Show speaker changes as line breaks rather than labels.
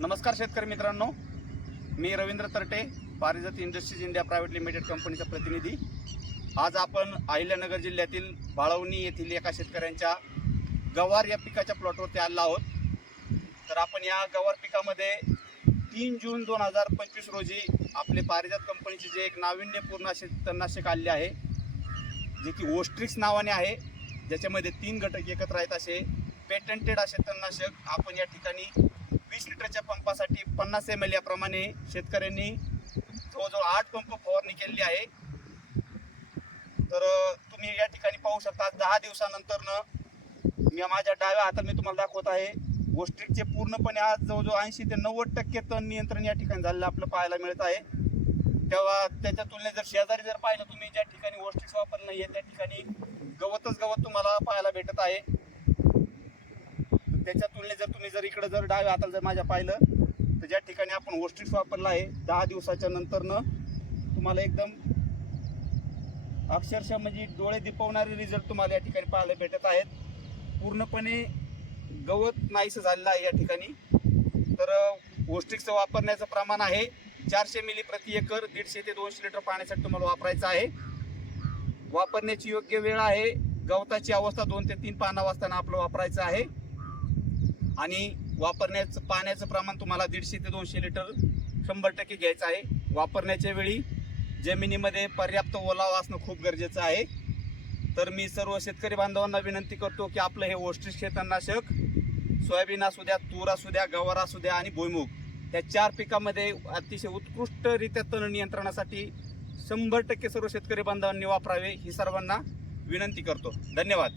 नमस्कार शेतकरी मित्रांनो. मी Ravindra Tarte Parijat industries India private limited कंपनीचा प्रतिनिधी. आज आपण अहिल्यानगर जिल्ह्यातील बाळवणी येथील एका शेतकऱ्यांच्या गवार या पिकाच्या प्लॉटवरती आलो आहोत. तर आपण या गवार पिकामध्ये तीन जून दोन हजार पंचवीस रोजी आपले पारिजात कंपनीचे जे एक नाविन्यपूर्ण असे तणनाशक आले आहे जे की ओस्ट्रिक्स नावाने आहे ज्याच्यामध्ये तीन घटक एकत्र आहेत असे. पेटंटेड असे तणनाशक आपण या ठिकाणी लिटरच्या पन्नास एम एल याप्रमाणे शेतकऱ्यांनी जवळजवळ आठ पंप फवारणी केलेली आहे. तर तुम्ही या ठिकाणी पाहू शकता दहा दिवसानंतरनं मी माझ्या डाव्या हातात मी तुम्हाला दाखवत आहे गोष्टीचे पूर्णपणे आज जवळजवळ ऐंशी ते नव्वद टक्के तण नियंत्रण या ठिकाणी झालेलं आपलं पाहायला मिळत आहे. तेव्हा त्याच्या तुलनेत जर शेजारी जर पाहिलं तुम्ही ज्या ठिकाणी गोष्टीच वापरलं नाही त्या ठिकाणी गवतच गवत तुम्हाला पाहायला भेटत आहे. त्याच्या तुलनेत जर तुम्ही जर इकडं जर डाव्या हाताला जर माझ्या पाहिलं ठिकाणी आपण वोस्ट्रिक्स वापरला आहे. दहा दिवसाच्या नंतरनं तुम्हाला एकदम अक्षरशः म्हणजे डोळे दिपवणारे रिझल्ट तुम्हाला या ठिकाणी पाहायला भेटत आहेत. पूर्णपणे गवत नाहीसं झालेलं आहे या ठिकाणी. तर वोस्ट्रिक्सचं वापरण्याचं प्रमाण आहे चारशे मिली प्रति एकर दीडशे ते दोनशे लिटर पाण्यासाठी तुम्हाला वापरायचं आहे. वापरण्याची योग्य वेळ आहे. गवताची अवस्था दोन ते तीन पाना वाजताना आपलं वापरायचं आहे. आणि वापरण्याचं पाण्याचं प्रमाण तुम्हाला दीडशे ते दोनशे लिटर शंभर टक्के घ्यायचं आहे. वापरण्याच्या वेळी जमिनीमध्ये पर्याप्त ओलावा असणं खूप गरजेचं आहे. तर मी सर्व शेतकरी बांधवांना विनंती करतो की आपलं हे ओष्टी शेतनाशक सोयाबीन असू द्या तूर असू द्या गवार असू द्या आणि भुईमुग त्या चार पिकामध्ये अतिशय उत्कृष्टरित्या तण नियंत्रणासाठी शंभर टक्के सर्व शेतकरी बांधवांनी वापरावे ही सर्वांना विनंती करतो. धन्यवाद.